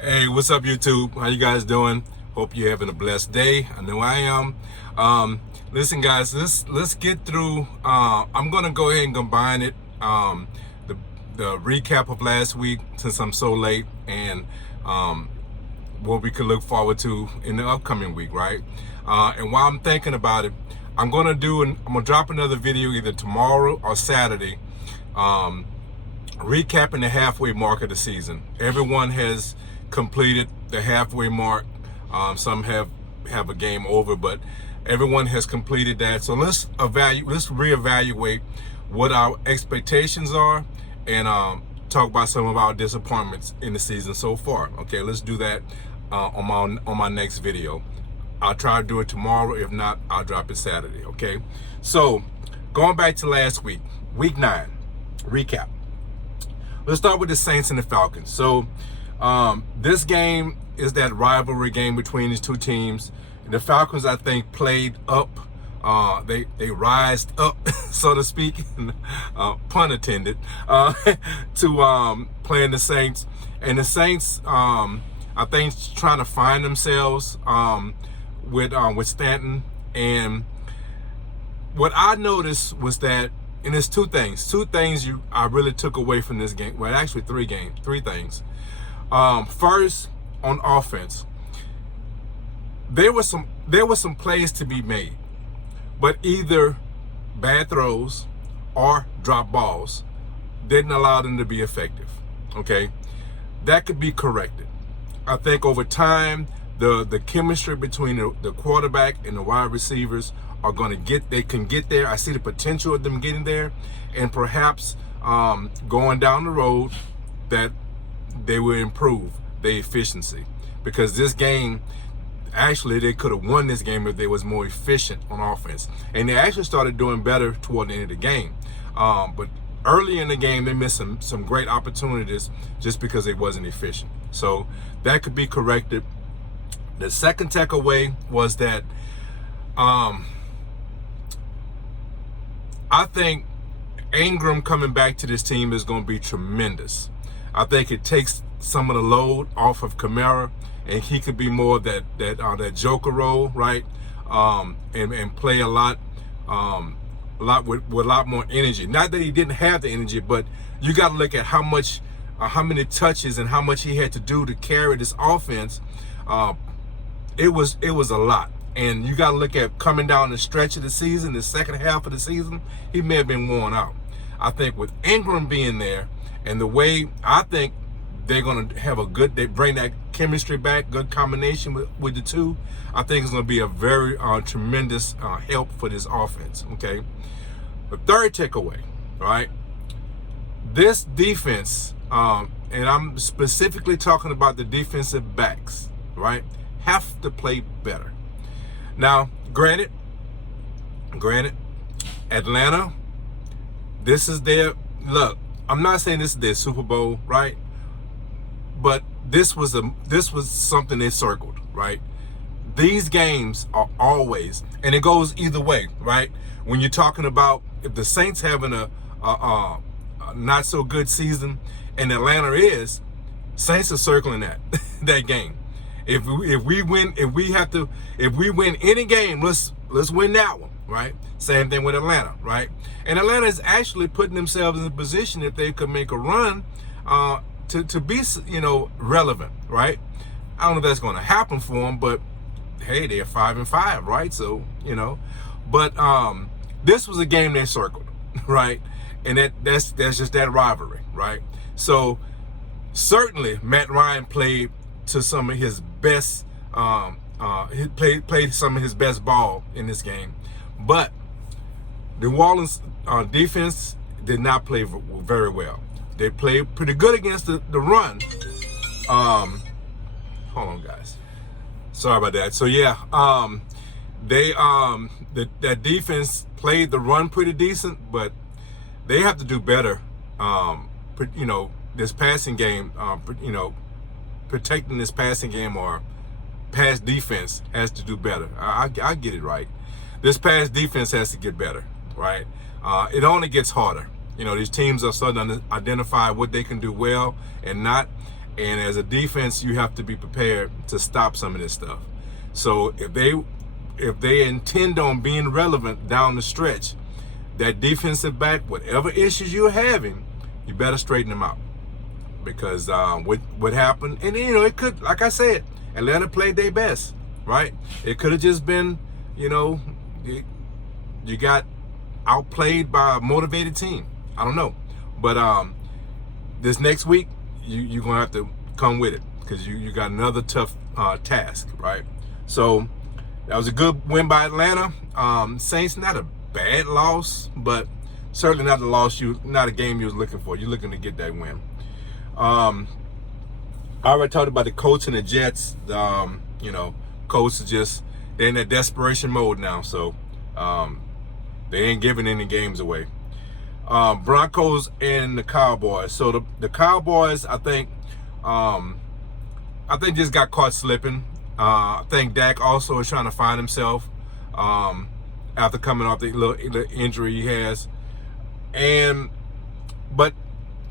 Hey, what's up, YouTube? How you guys doing? Hope you're having a blessed day. I know I am. Listen, guys, let's get through. I'm gonna go ahead and combine it. The the recap of last week, since I'm so late, and what we could look forward to in the upcoming week, right? And while I'm thinking about it, I'm gonna drop another video either tomorrow or Saturday, recapping the halfway mark of the season. Everyone has completed the halfway mark. Some have a game over, but everyone has completed that. So let's reevaluate what our expectations are, and talk about some of our disappointments in the season so far. Okay, let's do that on my next video. I'll try to do it tomorrow. If not, I'll drop it Saturday. Okay, so going back to last week, week 9 recap. Let's start with the Saints and the Falcons. So this game is that rivalry game between these two teams. The Falcons, I think, played up. They rised up, so to speak, pun intended, to playing the Saints. And the Saints, I think, trying to find themselves with Stanton. And what I noticed was that, and there's two things I really took away from this game. Well, actually three things. First, on offense, there was some plays to be made, but either bad throws or drop balls didn't allow them to be effective. Okay, that could be corrected. I think over time, the chemistry between the quarterback and the wide receivers they can get there. I see the potential of them getting there, and perhaps going down the road that they will improve their efficiency, because this game, actually, they could have won this game if they was more efficient on offense. And they actually started doing better toward the end of the game. But early in the game, they missed some great opportunities just because they wasn't efficient. So that could be corrected. The second takeaway was that I think Ingram coming back to this team is going to be tremendous. I think it takes some of the load off of Kamara, and he could be more of that Joker role, right? And play a lot with a lot more energy. Not that he didn't have the energy, but you got to look at how many touches and how much he had to do to carry this offense. It was a lot. And you got to look at coming down the stretch of the season, the second half of the season, he may have been worn out. I think with Ingram being there, and the way I think they're going to have they bring that chemistry back, good combination with the two, I think it's going to be a very tremendous help for this offense. Okay. The third takeaway, right? This defense, and I'm specifically talking about the defensive backs, right, have to play better. Now, granted, Atlanta, this is their look. I'm not saying this is their Super Bowl, right? But this was something they circled, right? These games are always, and it goes either way, right? When you're talking about if the Saints having a not so good season, and Atlanta is, Saints are circling that game. If we win any game, let's win that one, right? Same thing with Atlanta, right? And Atlanta is actually putting themselves in a position, if they could make a run, to be, relevant, right? I don't know if that's going to happen for them, but hey, they're 5-5, right? So, but this was a game they circled, right? And that's just that rivalry, right? So certainly Matt Ryan played to some of his best, he played some of his best ball in this game, but the New Orleans defense did not play very well. They played pretty good against the run. Hold on, guys. Sorry about that. So yeah, that defense played the run pretty decent, but they have to do better. This passing game, protecting this passing game or pass defense has to do better. I get it right. This pass defense has to get better, right? It only gets harder. These teams are starting to identify what they can do well and not. And as a defense, you have to be prepared to stop some of this stuff. So if they intend on being relevant down the stretch, that defensive back, whatever issues you're having, you better straighten them out. Because what happened, and it could, like I said, Atlanta played their best, right? It could have just been, you got outplayed by a motivated team. I don't know. But this next week, you're going to have to come with it, because you got another tough task, right? So that was a good win by Atlanta. Saints, not a bad loss, but certainly not not a game you was looking for. You're looking to get that win. I already talked about the Colts and the Jets. Colts are they're in that desperation mode now, so they ain't giving any games away. Broncos and the Cowboys. So the Cowboys, I think just got caught slipping. I think Dak also is trying to find himself after coming off the little injury he has. But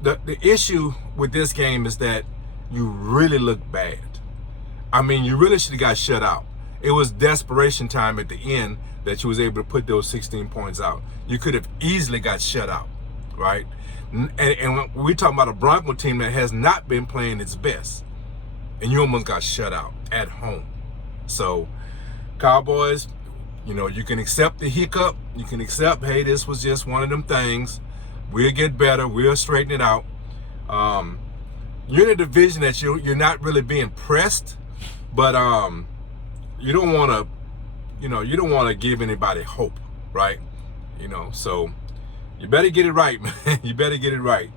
the issue with this game is that you really look bad. I mean, you really should have got shut out. It was desperation time at the end that you was able to put those 16 points out. You could have easily got shut out, right? And we're talking about a Bronco team that has not been playing its best, and you almost got shut out at home. So Cowboys, you can accept the hiccup. You can accept, hey, this was just one of them things. We'll get better. We'll straighten it out. You're in a division that you're not really being pressed, but you don't want to give anybody hope, right? So you better get it right, man. You better get it right.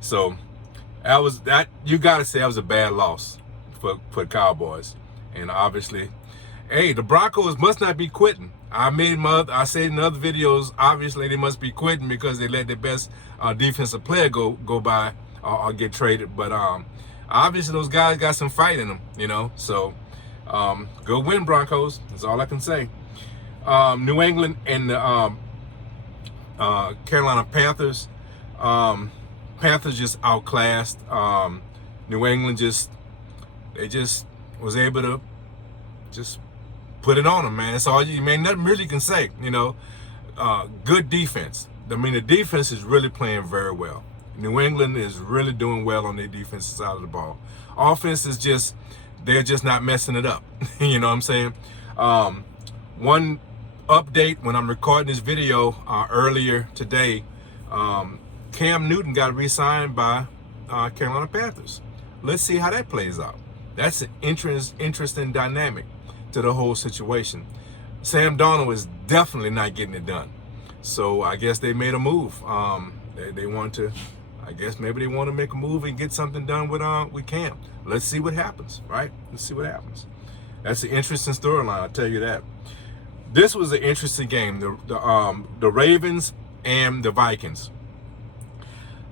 So you gotta say that was a bad loss for Cowboys. And obviously, hey, the Broncos must not be quitting. I said in other videos, obviously they must be quitting because they let their best defensive player go by or get traded. But obviously those guys got some fight in them, So good win, Broncos. That's all I can say. New England and the Carolina Panthers. Panthers just outclassed. New England just was able to just put it on them, man. That's all nothing really can say, Good defense. I mean, the defense is really playing very well. New England is really doing well on their defensive side of the ball. Offense is they're just not messing it up. You know what I'm saying? One update, when I'm recording this video earlier today, Cam Newton got re-signed by Carolina Panthers. Let's see how that plays out. That's an interesting dynamic to the whole situation. Sam Darnold is definitely not getting it done. So I guess they made a move. They want to, I guess maybe they want to make a move and get something done with Cam. Let's see what happens, right? Let's see what happens. That's an interesting storyline, I'll tell you that. This was an interesting game. The Ravens and the Vikings.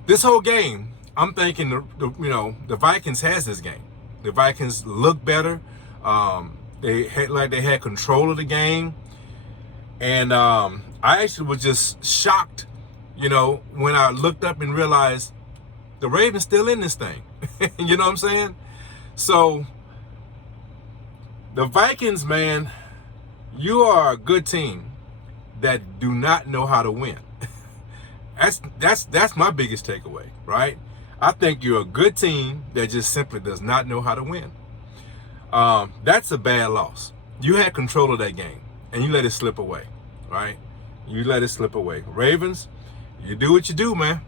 This whole game, I'm thinking the Vikings has this game. The Vikings look better. They had control of the game, and I actually was just shocked, when I looked up and realized the Ravens still in this thing. You know what I'm saying? So the Vikings, man, you are a good team that do not know how to win. That's my biggest takeaway, right? I think you're a good team that just simply does not know how to win. That's a bad loss. You had control of that game, and you let it slip away, right? You let it slip away. Ravens, you do what you do, man.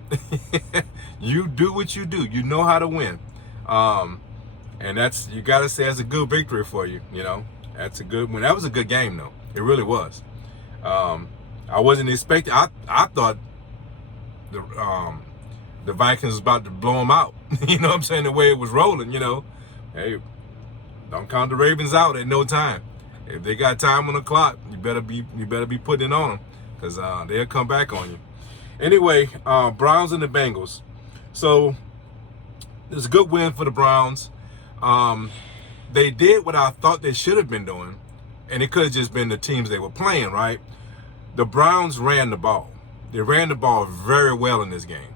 You do what you do. You know how to win. And you got to say that's a good victory for you, That's a good one. That was a good game, though. It really was. I wasn't expecting. I thought the Vikings was about to blow them out. You know what I'm saying? The way it was rolling, Hey, don't count the Ravens out at no time. If they got time on the clock, you better be putting it on them, because they'll come back on you. Anyway, Browns and the Bengals. So it was a good win for the Browns. They did what I thought they should have been doing, and it could have just been the teams they were playing, right? The Browns ran the ball. They ran the ball very well in this game.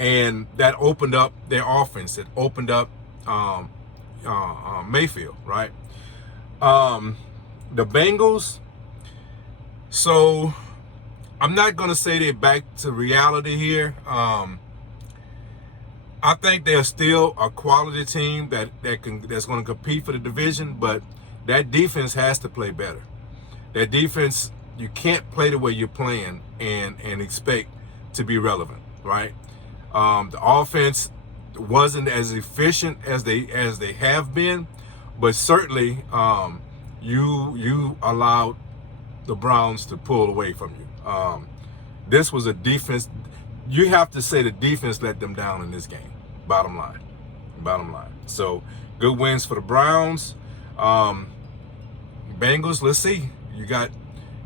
and that opened up their offense. It opened up Mayfield, right? The Bengals. So I'm not going to say they're back to reality here. I think they're still a quality team that's going to compete for the division, but that defense has to play better. That defense, you can't play the way you're playing and expect to be relevant, right? The offense wasn't as efficient as they have been, but certainly you allowed the Browns to pull away from you. This was a defense. You have to say the defense let them down in this game. Bottom line. So good wins for the Browns. Bengals. Let's see. You got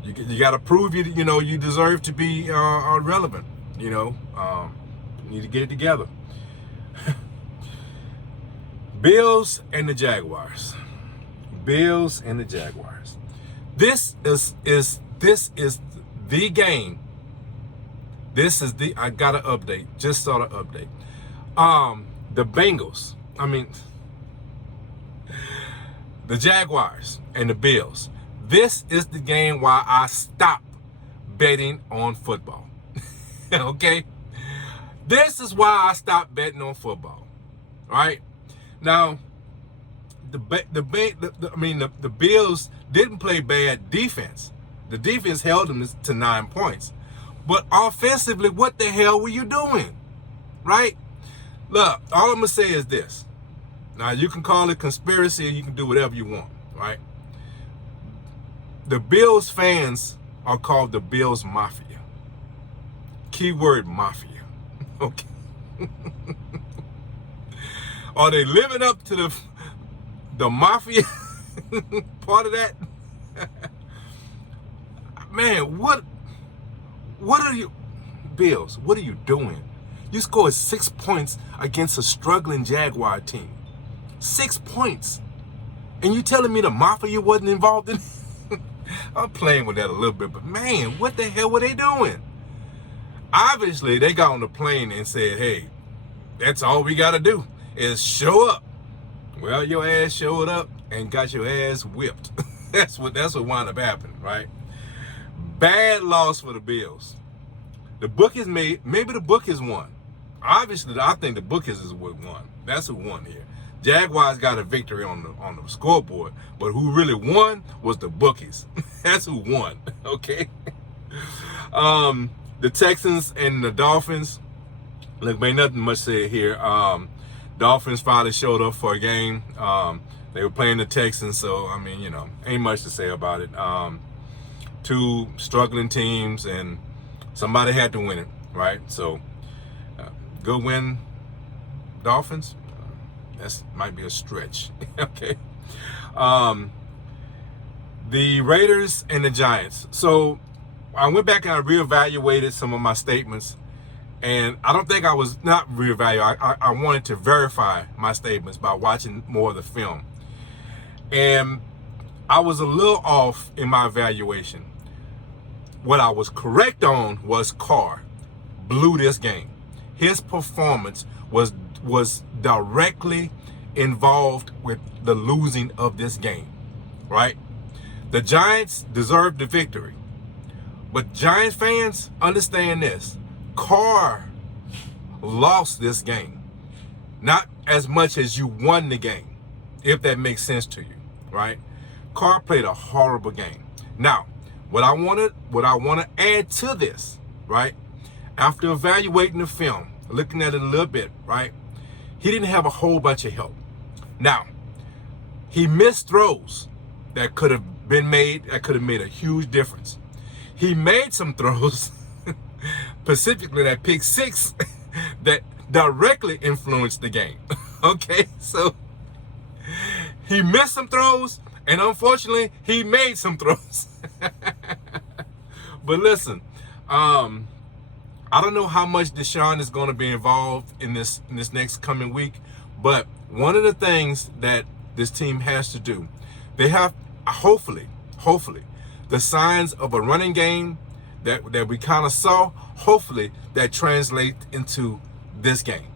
to prove you deserve to be relevant. You need to get it together. Bills and the Jaguars. This is the game. I got to update. Just saw the update. The Bengals, the Jaguars and the Bills. This is the game why I stopped betting on football. Okay? This is why I stopped betting on football. Right? Now, the Bills didn't play bad defense. The defense held them to 9 points. But offensively, what the hell were you doing? Right? Look, all I'm going to say is this. Now, you can call it conspiracy, or you can do whatever you want, right? The Bills fans are called the Bills Mafia. Keyword mafia. Okay. Are they living up to the mafia part of that? Man, what are you, Bills, what are you doing? You scored 6 points against a struggling Jaguar team. 6 points. And you telling me the Mafia wasn't involved in it? I'm playing with that a little bit, but man, what the hell were they doing? Obviously, they got on the plane and said, hey, that's all we got to do is show up. Well, your ass showed up and got your ass whipped. That's what wound up happening, right? Bad loss for the Bills. The bookies maybe the bookies won. Obviously, I think the bookies is what won. That's who won here. Jaguars got a victory on the scoreboard, but who really won was the bookies. That's who won. Okay. The Texans and the Dolphins. Look, man, nothing much said here. Dolphins finally showed up for a game. They were playing the Texans, so ain't much to say about it. Two struggling teams, and somebody had to win it, right? So, good win, Dolphins. That might be a stretch. Okay. The Raiders and the Giants. So, I went back and I reevaluated some of my statements, and I don't think I was not reevaluating. I wanted to verify my statements by watching more of the film, and I was a little off in my evaluation. What I was correct on was Carr blew this game. His performance was directly involved with the losing of this game, right? The Giants deserved the victory. But Giants fans, understand this. Carr lost this game. Not as much as you won the game, if that makes sense to you, right? Carr played a horrible game. Now, what I want to add to this, right? After evaluating the film, looking at it a little bit, right? He didn't have a whole bunch of help. Now, he missed throws that could have been made, that could have made a huge difference. He made some throws, specifically that pick six, that directly influenced the game. Okay, so he missed some throws, and unfortunately, he made some throws. But listen, I don't know how much Deshaun is going to be involved in this next coming week, but one of the things that this team has to do, they have hopefully the signs of a running game that we kind of saw. Hopefully that translates into this game.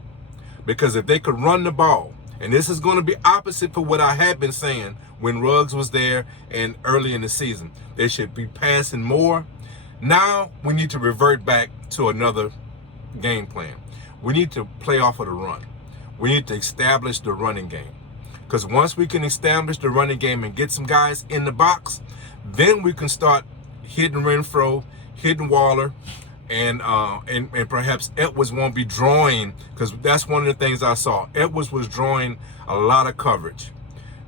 Because if they could run the ball, and this is going to be opposite for what I had been saying when Ruggs was there and early in the season, they should be passing more. Now we need to revert back to another game plan. We need to play off of the run. We need to establish the running game. Because once we can establish the running game and get some guys in the box, then we can start hitting Renfro, hitting Waller, and perhaps Edwards won't be drawing, because that's one of the things I saw. Edwards was drawing a lot of coverage.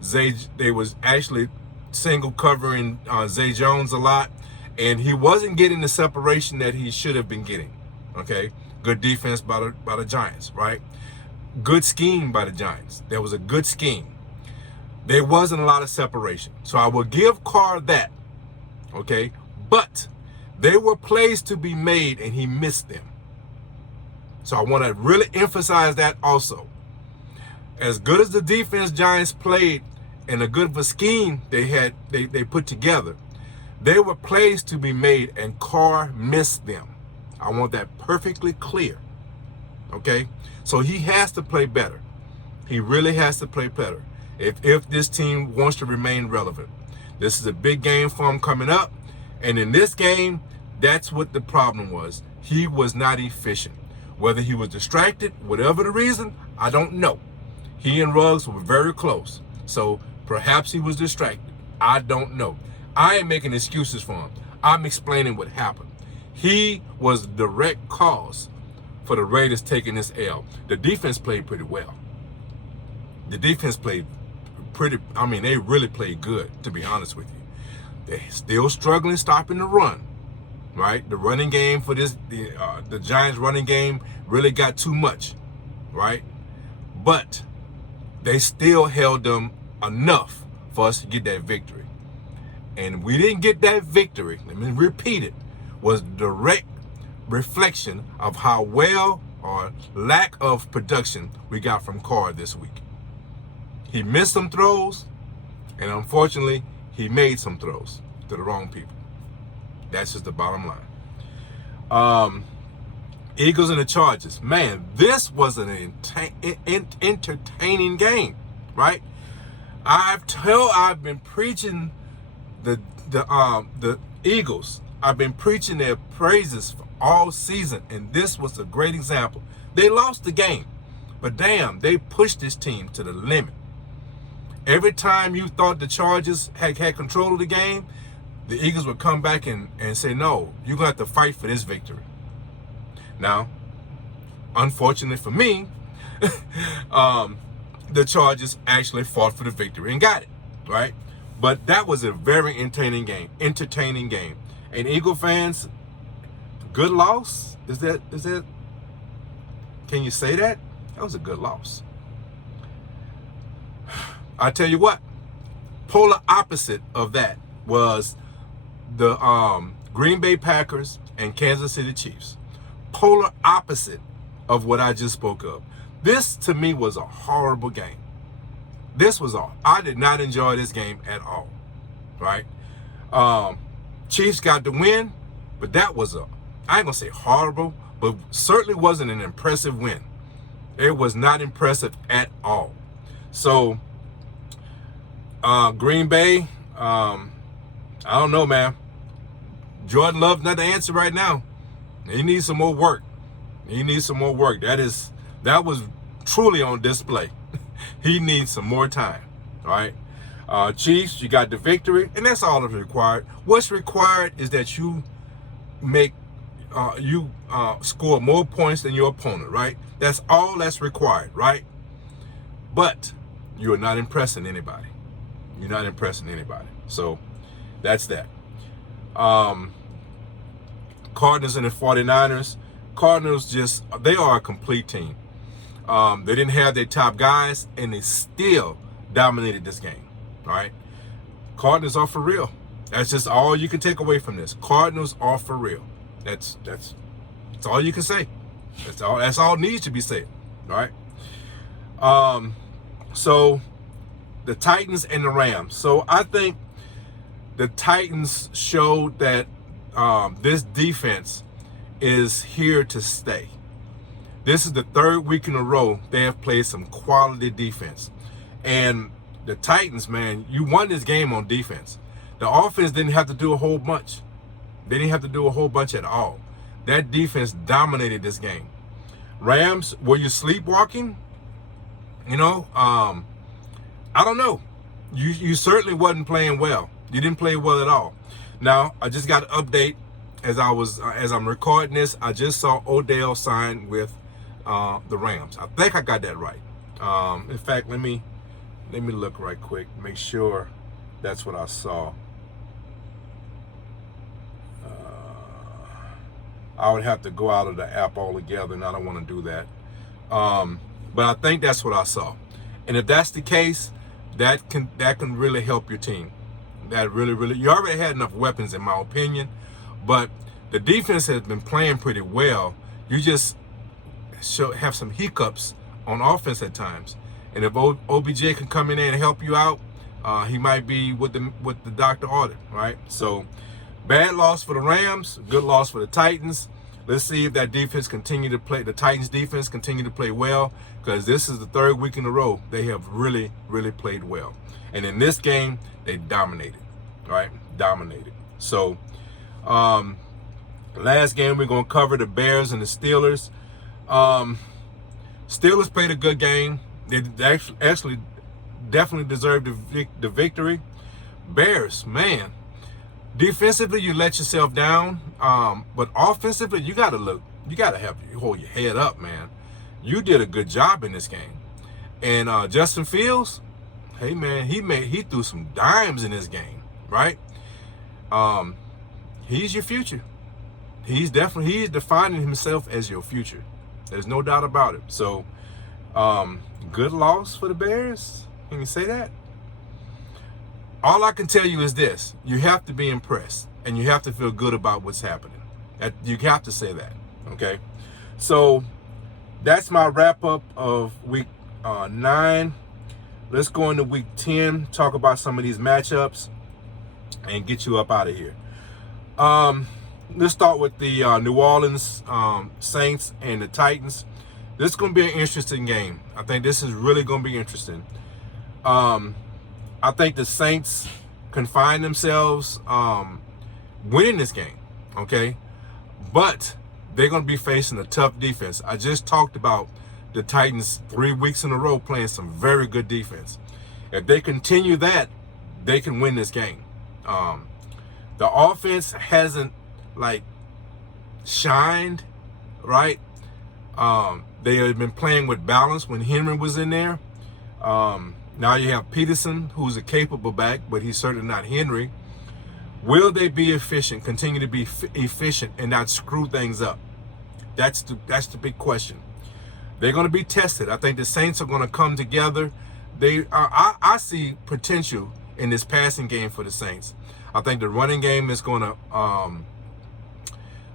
They was actually single covering Zay Jones a lot, and he wasn't getting the separation that he should have been getting. Okay, good defense by the Giants, right? Good scheme by the Giants. There was a good scheme. There wasn't a lot of separation, so I will give Carr that. Okay, but there were plays to be made, and he missed them. So I want to really emphasize that also. As good as the defense Giants played and a good of a scheme they put together, there were plays to be made, and Carr missed them. I want that perfectly clear. Okay? So he has to play better. He really has to play better if this team wants to remain relevant. This is a big game for him coming up. And in this game, that's what the problem was. He was not efficient. Whether he was distracted, whatever the reason, I don't know. He and Ruggs were very close. So perhaps he was distracted. I don't know. I ain't making excuses for him. I'm explaining what happened. He was the direct cause for the Raiders taking this L. The defense played pretty well. The defense played they really played good, to be honest with you. They're still struggling stopping the run, right? The running game for the Giants running game really got too much, right? But they still held them enough for us to get that victory. And we didn't get that victory, let me repeat it, was direct reflection of how well or lack of production we got from Carr this week. He missed some throws, and unfortunately, he made some throws to the wrong people. That's just the bottom line. Eagles and the Chargers. Man, this was an entertaining game, right? I've been preaching the Eagles. I've been preaching their praises for all season, and this was a great example. They lost the game, but damn, they pushed this team to the limit. Every time you thought the Chargers had control of the game, the Eagles would come back and say, no, you're going to have to fight for this victory. Now, unfortunately for me, the Chargers actually fought for the victory and got it, right? But that was a very entertaining game. And Eagle fans, good loss? Is that, can you say that? That was a good loss. I tell you what, polar opposite of that was the Green Bay Packers and Kansas City Chiefs. Polar opposite of what I just spoke of. This, to me, was a horrible game. I did not enjoy this game at all, right? Chiefs got the win, but that was I ain't gonna say horrible, but certainly wasn't an impressive win. It was not impressive at all. So, Green Bay, I don't know, man. Jordan Love's not the answer right now. He needs some more work. That was truly on display. He needs some more time. All right. Chiefs, you got the victory, and that's all that's required. What's required is that you score more points than your opponent, right? That's all that's required, right? But you are not impressing anybody. So that's that. Cardinals and the 49ers. Cardinals they are a complete team. They didn't have their top guys, and they still dominated this game. All right. Cardinals are for real. That's just all you can take away from this. Cardinals are for real. That's all you can say. That's all needs to be said. All right. So the Titans and the Rams. So I think the Titans showed that this defense is here to stay. This is the third week in a row they have played some quality defense. And the Titans, man, you won this game on defense. The offense didn't have to do a whole bunch. They didn't have to do a whole bunch at all. That defense dominated this game. Rams, were you sleepwalking? You know, I don't know. You certainly wasn't playing well. You didn't play well at all. Now, I just got an update as I'm recording this. I just saw Odell sign with the Rams. I think I got that right. In fact, let me look right quick, make sure that's what I saw. I would have to go out of the app altogether, and I don't want to do that. But I think that's what I saw. And if that's the case, that can really help your team. That really, you already had enough weapons, in my opinion. But the defense has been playing pretty well. You just have some hiccups on offense at times. And if OBJ can come in there and help you out, he might be what the doctor ordered, right? So, bad loss for the Rams, good loss for the Titans. Let's see if that defense the Titans defense continue to play well, because this is the third week in a row they have really, really played well. And in this game, they dominated, right? Dominated. So, last game we're going to cover the Bears and the Steelers. Steelers played a good game. They actually definitely deserved the victory. Bears, man, defensively you let yourself down, but offensively you got to hold your head up, man. You did a good job in this game. And Justin Fields, hey man, he threw some dimes in this game, right? He's your future. He's defining himself as your future. There's no doubt about it. So, good loss for the Bears. Can you say that? All I can tell you is this: you have to be impressed, and you have to feel good about what's happening. You have to say that. Okay. So that's my wrap up of week 9. Let's go into week 10. Talk about some of these matchups and get you up out of here. Let's start with the New Orleans Saints and the Titans. This is going to be an interesting game. I think this is really going to be interesting. I think the Saints can find themselves winning this game, okay? But they're going to be facing a tough defense. I just talked about the Titans 3 weeks in a row playing some very good defense. If they continue that, they can win this game. The offense hasn't shined, right? They have been playing with balance when Henry was in there. Now you have Peterson, who's a capable back, but he's certainly not Henry. Will they be efficient, continue to be efficient and not screw things up? That's the big question. They're going to be tested. I think the Saints are going to come together. I see potential in this passing game for the Saints. I think the running game is going to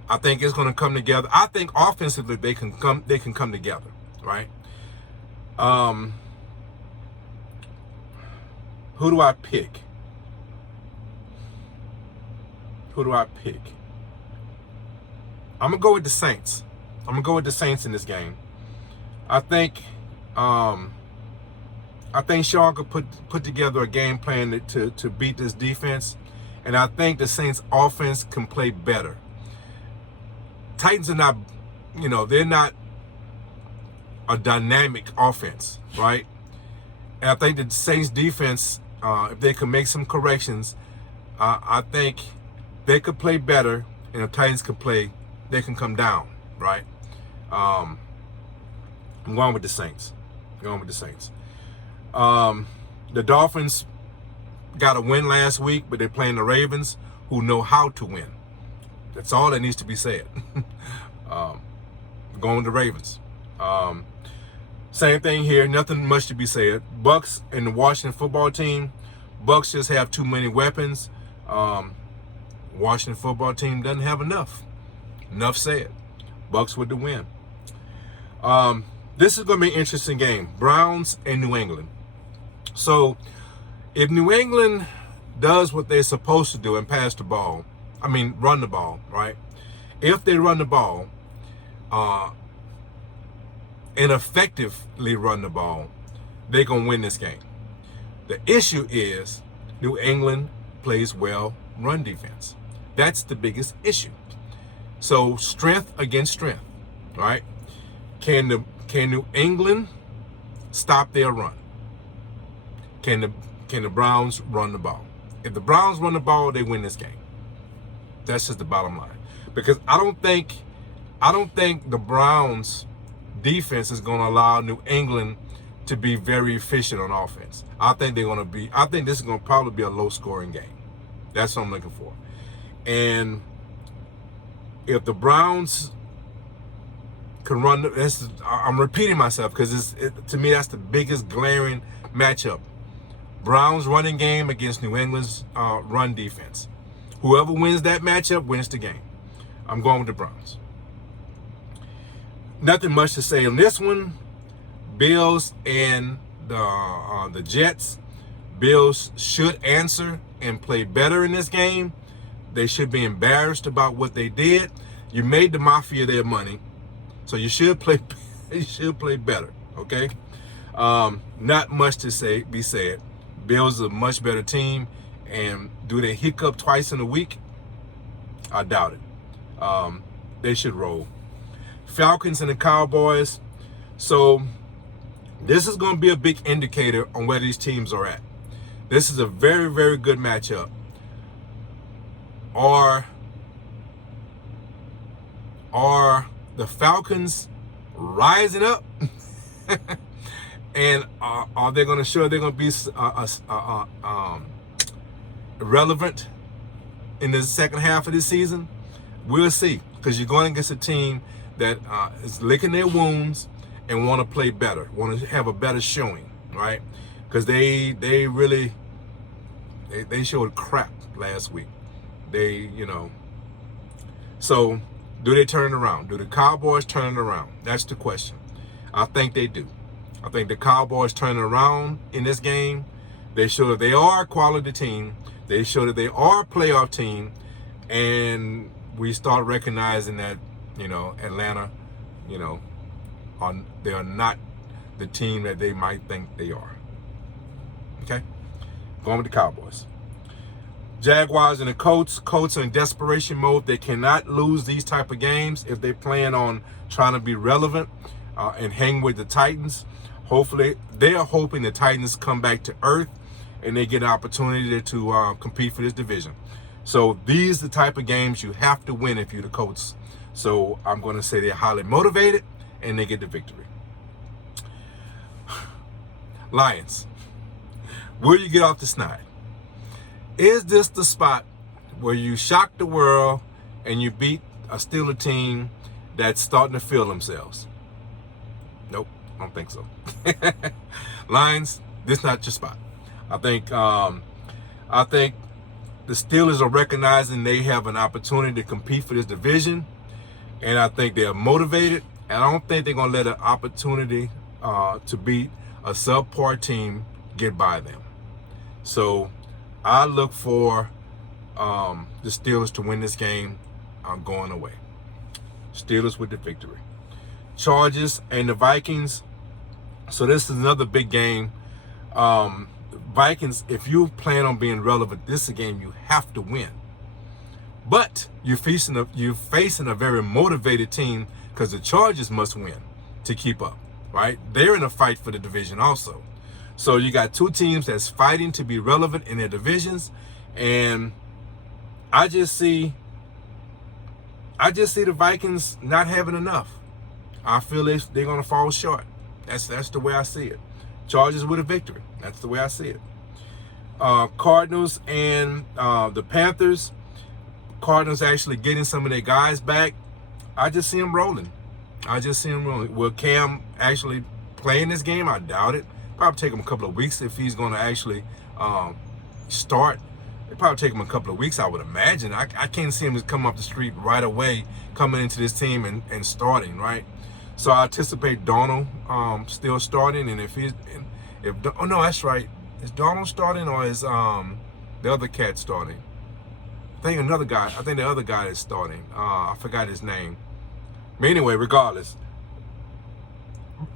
I think it's going to come together. I think offensively they can come together, right? Who do I pick? I'm gonna go with the Saints. In this game. I think Sean could put together a game plan to beat this defense, and I think the Saints offense can play better. Titans are not, they're not a dynamic offense, right? And I think the Saints defense, if they could make some corrections, I think they could play better, and if Titans could play, they can come down, right? I'm going with the Saints. The Dolphins got a win last week, but they're playing the Ravens, who know how to win. That's all that needs to be said. Going with the Ravens. Same thing here. Nothing much to be said. Bucks and the Washington football team. Bucks just have too many weapons. Washington football team doesn't have enough. Enough said. Bucks with the win. This is going to be an interesting game. Browns and New England. So, if New England does what they're supposed to do and run the ball, right? If they run the ball, and effectively run the ball, they're going to win this game. The issue is New England plays well run defense. That's the biggest issue. So strength against strength, right? Can New England stop their run? Can the Browns run the ball? If the Browns run the ball, they win this game. That's just the bottom line. Because I don't think the Browns defense is going to allow New England to be very efficient on offense. I think this is going to probably be a low scoring game. That's what I'm looking for. And if the Browns can run, I'm repeating myself because to me that's the biggest glaring matchup. Browns running game against New England's run defense. Whoever wins that matchup wins the game. I'm going with the Browns. Nothing much to say on this one. Bills and the Jets. Bills should answer and play better in this game. They should be embarrassed about what they did. You made the Mafia their money, so you should play. You should play better. Okay. Not much to be said. Bills are a much better team, and do they hiccup twice in a week? I doubt it. They should roll. Falcons and the Cowboys. So this is going to be a big indicator on where these teams are at. This is a very, very good matchup. Are the Falcons rising up? And are they going to show they're going to be relevant in the second half of this season? We'll see, because you're going against a team that is licking their wounds and want to play better, want to have a better showing, right? Because they really showed crap last week. So do they turn it around? Do the Cowboys turn it around? That's the question. I think they do. I think the Cowboys turn it around in this game. They show that they are a quality team. They show that they are a playoff team, and we start recognizing that, Atlanta, they are not the team that they might think they are. Okay? Going with the Cowboys. Jaguars and the Colts. Colts are in desperation mode. They cannot lose these type of games if they plan on trying to be relevant and hang with the Titans. Hopefully, they are hoping the Titans come back to earth and they get an opportunity to compete for this division. So these are the type of games you have to win if you're the Colts. So I'm going to say they're highly motivated and they get the victory. Lions, will you get off the snide? Is this the spot where you shock the world and you beat a Steelers team that's starting to feel themselves? Nope, I don't think so. Lions, this is not your spot. I think the Steelers are recognizing they have an opportunity to compete for this division, and I think they are motivated. And I don't think they're going to let an opportunity to beat a subpar team get by them. So I look for the Steelers to win this game. I'm going away. Steelers with the victory. Chargers and the Vikings. So this is another big game. Vikings, if you plan on being relevant, this is a game you have to win. But you're facing a very motivated team, because the Chargers must win to keep up, right? They're in a fight for the division also. So you got two teams that's fighting to be relevant in their divisions, and I just see the Vikings not having enough. I feel they're going to fall short. That's the way I see it. Chargers with a victory. That's the way I see it. Cardinals and the Panthers. Cardinals actually getting some of their guys back. I just see them rolling. Will Cam actually play in this game? I doubt it. Probably take him a couple of weeks if he's going to actually start. It probably take him a couple of weeks, I would imagine. I can't see him just come off the street right away, coming into this team and starting, right? So I anticipate Donald still starting, and no, that's right. Is Donald starting, or is the other cat starting? I think the other guy is starting. I forgot his name. But anyway, regardless,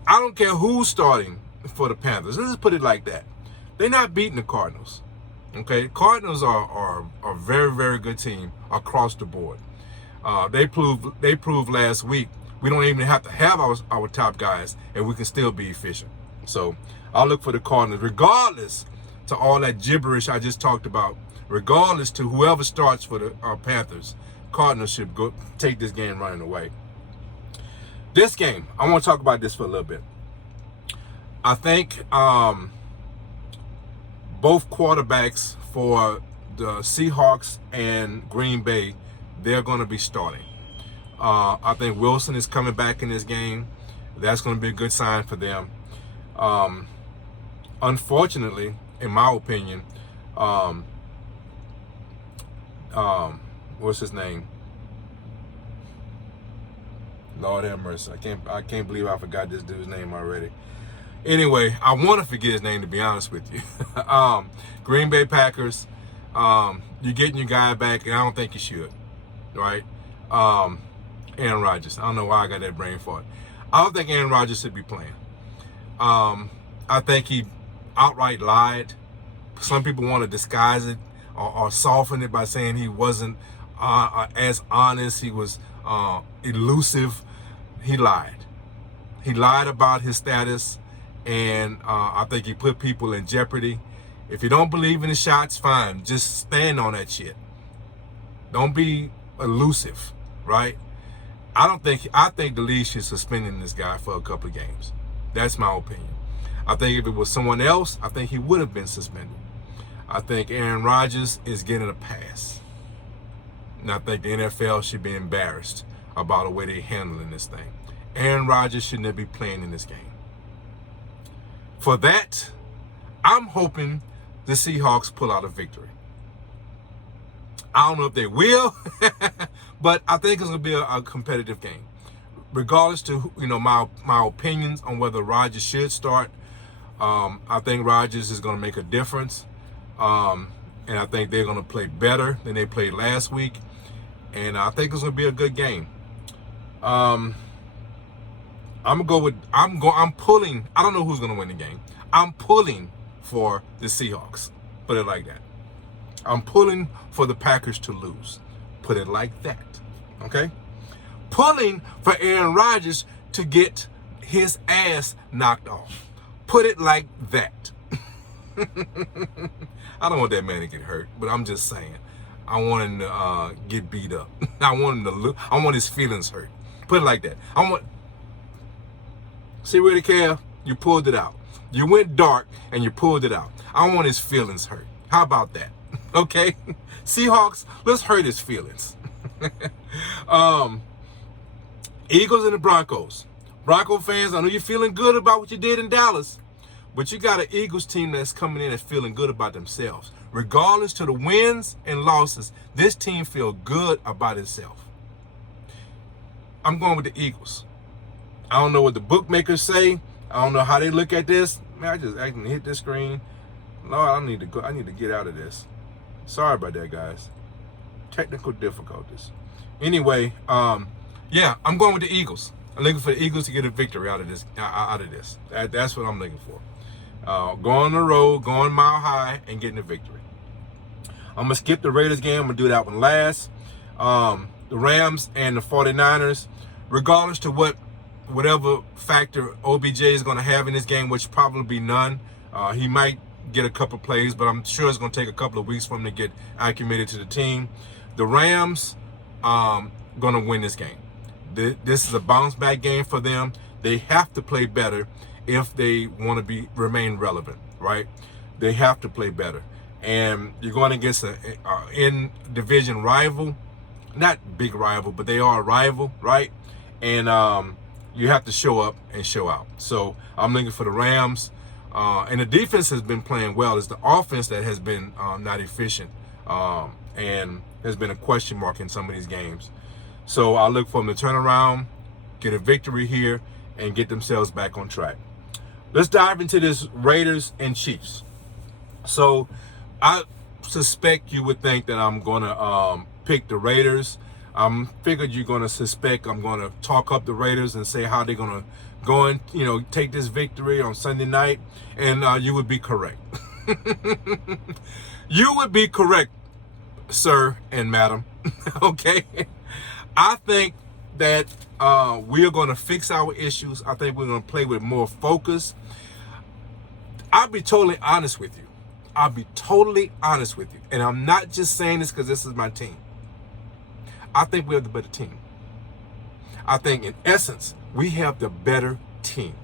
I don't care who's starting for the Panthers. Let's just put it like that. They're not beating the Cardinals. Okay, Cardinals are a very, very good team across the board. They proved last week we don't even have to have our top guys, and we can still be efficient. So I'll look for the Cardinals, regardless to all that gibberish I just talked about. Regardless to whoever starts for the Panthers, Cardinals should go take this game running away. This game, I want to talk about this for a little bit. I think both quarterbacks for the Seahawks and Green Bay, they're going to be starting. I think Wilson is coming back in this game. That's going to be a good sign for them. Unfortunately, in my opinion, what's his name? Lord have mercy. I can't believe I forgot this dude's name already. Anyway, I want to forget his name, to be honest with you. Green Bay Packers, you're getting your guy back, and I don't think you should, right? Aaron Rodgers. I don't know why I got that brain fart. I don't think Aaron Rodgers should be playing. I think he outright lied. Some people want to disguise it or soften it by saying he wasn't as honest. He was elusive. He lied. He lied about his status, and I think he put people in jeopardy. If you don't believe in the shots, fine. Just stand on that shit. Don't be elusive, right? I think the league should suspend this guy for a couple of games. That's my opinion. I think if it was someone else, I think he would have been suspended. I think Aaron Rodgers is getting a pass. And I think the NFL should be embarrassed about the way they're handling this thing. Aaron Rodgers shouldn't be playing in this game. For that, I'm hoping the Seahawks pull out a victory. I don't know if they will, but I think it's going to be a competitive game. Regardless to my opinions on whether Rodgers should start, I think Rodgers is going to make a difference, and I think they're going to play better than they played last week, and I think it's going to be a good game. I'm pulling. I don't know who's going to win the game. I'm pulling for the Seahawks. Put it like that. I'm pulling for the Packers to lose. Put it like that. Okay? Pulling for Aaron Rodgers to get his ass knocked off. Put it like that. I don't want that man to get hurt, but I'm just saying. I want him to get beat up. I want his feelings hurt. Put it like that. See where the Kev? You pulled it out. You went dark and you pulled it out. I want his feelings hurt. How about that? Okay? Seahawks, let's hurt his feelings. Eagles and the Broncos. Bronco fans, I know you're feeling good about what you did in Dallas, but you got an Eagles team that's coming in and feeling good about themselves. Regardless to the wins and losses, this team feels good about itself. I'm going with the Eagles. I don't know what the bookmakers say. I don't know how they look at this. Man, I can hit this screen. Lord, I need to get out of this. Sorry about that, guys. Technical difficulties. Anyway, yeah, I'm going with the Eagles. I'm looking for the Eagles to get a victory out of this. That's what I'm looking for. Going on the road, going mile high, and getting a victory. I'm gonna skip the Raiders game. I'm gonna do that one last. The Rams and the 49ers. Regardless to whatever factor OBJ is going to have in this game, which probably be none. He might get a couple plays, but I'm sure it's going to take a couple of weeks for him to get acclimated to the team. The Rams going to win this game. This is a bounce back game for them. They have to play better if they want to remain relevant, right? They have to play better. And you're going against an in-division rival. Not big rival, but they are a rival, right? And you have to show up and show out. So I'm looking for the Rams. And the defense has been playing well. It's the offense that has been not efficient and has been a question mark in some of these games. So I look for them to turn around, get a victory here, and get themselves back on track. Let's dive into this Raiders and Chiefs. So I suspect you would think that I'm going to pick the Raiders. Figured you're going to suspect I'm going to talk up the Raiders and say how they're going to going, take this victory on Sunday night, and you would be correct. You would be correct, sir and madam. Okay? I think that we are going to fix our issues. I think we're going to play with more focus. I'll be totally honest with you. And I'm not just saying this because this is my team. I think we have the better team. I think, in essence, we have the better team.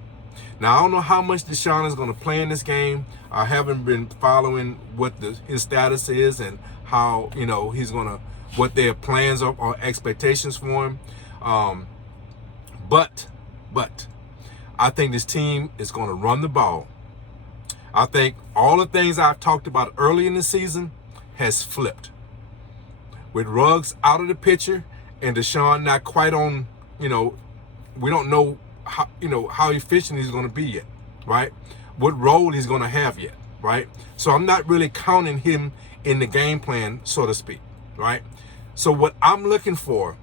Now, I don't know how much Deshaun is going to play in this game. I haven't been following what his status is and how, he's going to, what their plans are or expectations for him. But I think this team is going to run the ball. I think all the things I've talked about early in the season has flipped. With Ruggs out of the picture and Deshaun not quite on, we don't know how efficient he's going to be yet, right? What role he's going to have yet, right? So I'm not really counting him in the game plan, so to speak, right? So what I'm looking for,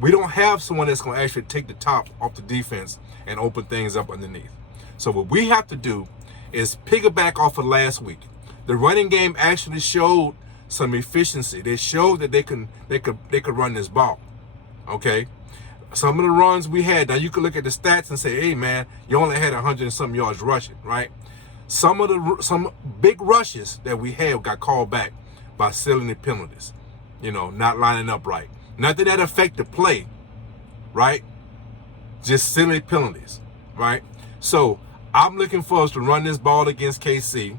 we don't have someone that's going to actually take the top off the defense and open things up underneath. So what we have to do is piggyback off of last week. The running game actually showed some efficiency. They showed that they could run this ball. Okay? Some of the runs we had, now you can look at the stats and say, hey man, you only had 100 and some yards rushing, right? Some big rushes that we had got called back by silly penalties, not lining up right. Nothing that affect the play, right? Just silly penalties, right? So I'm looking for us to run this ball against KC,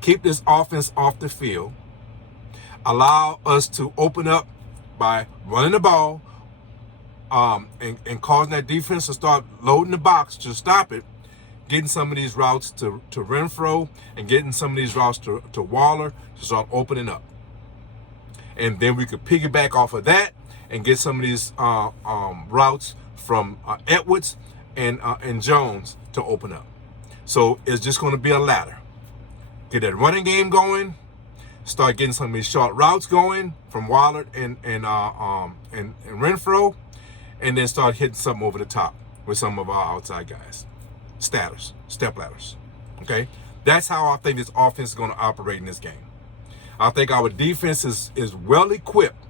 keep this offense off the field, allow us to open up by running the ball, and causing that defense to start loading the box to stop it, getting some of these routes to Renfro, and getting some of these routes to Waller to start opening up. And then we could piggyback off of that and get some of these routes from Edwards and Jones to open up. So it's just going to be a ladder. Get that running game going. Start getting some of these short routes going from Waller and Renfro, and then start hitting something over the top with some of our outside guys. Step ladders. Okay? That's how I think this offense is going to operate in this game. I think our defense is well equipped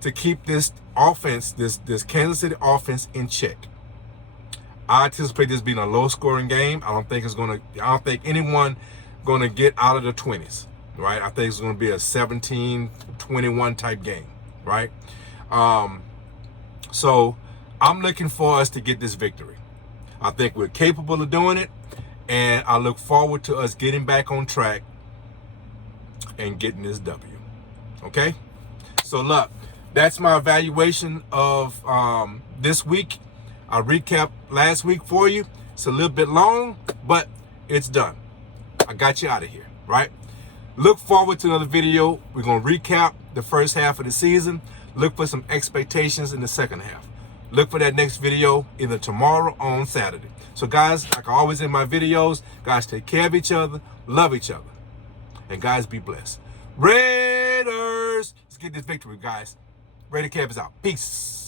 to keep this offense, this Kansas City offense in check. I anticipate this being a low-scoring game. I don't think anyone going to get out of the 20s, right? I think it's going to be a 17-21 type game, right? So I'm looking for us to get this victory. I think we're capable of doing it, and I look forward to us getting back on track and getting this W. Okay? So look, that's my evaluation of this week. I recapped last week for you. It's a little bit long, but it's done. I got you out of here, right? Look forward to another video. We're going to recap the first half of the season. Look for some expectations in the second half. Look for that next video either tomorrow or on Saturday. So guys, like I always in my videos, guys, take care of each other, love each other, and guys, be blessed. Raiders! Let's get this victory, guys. Raider Kev is out. Peace.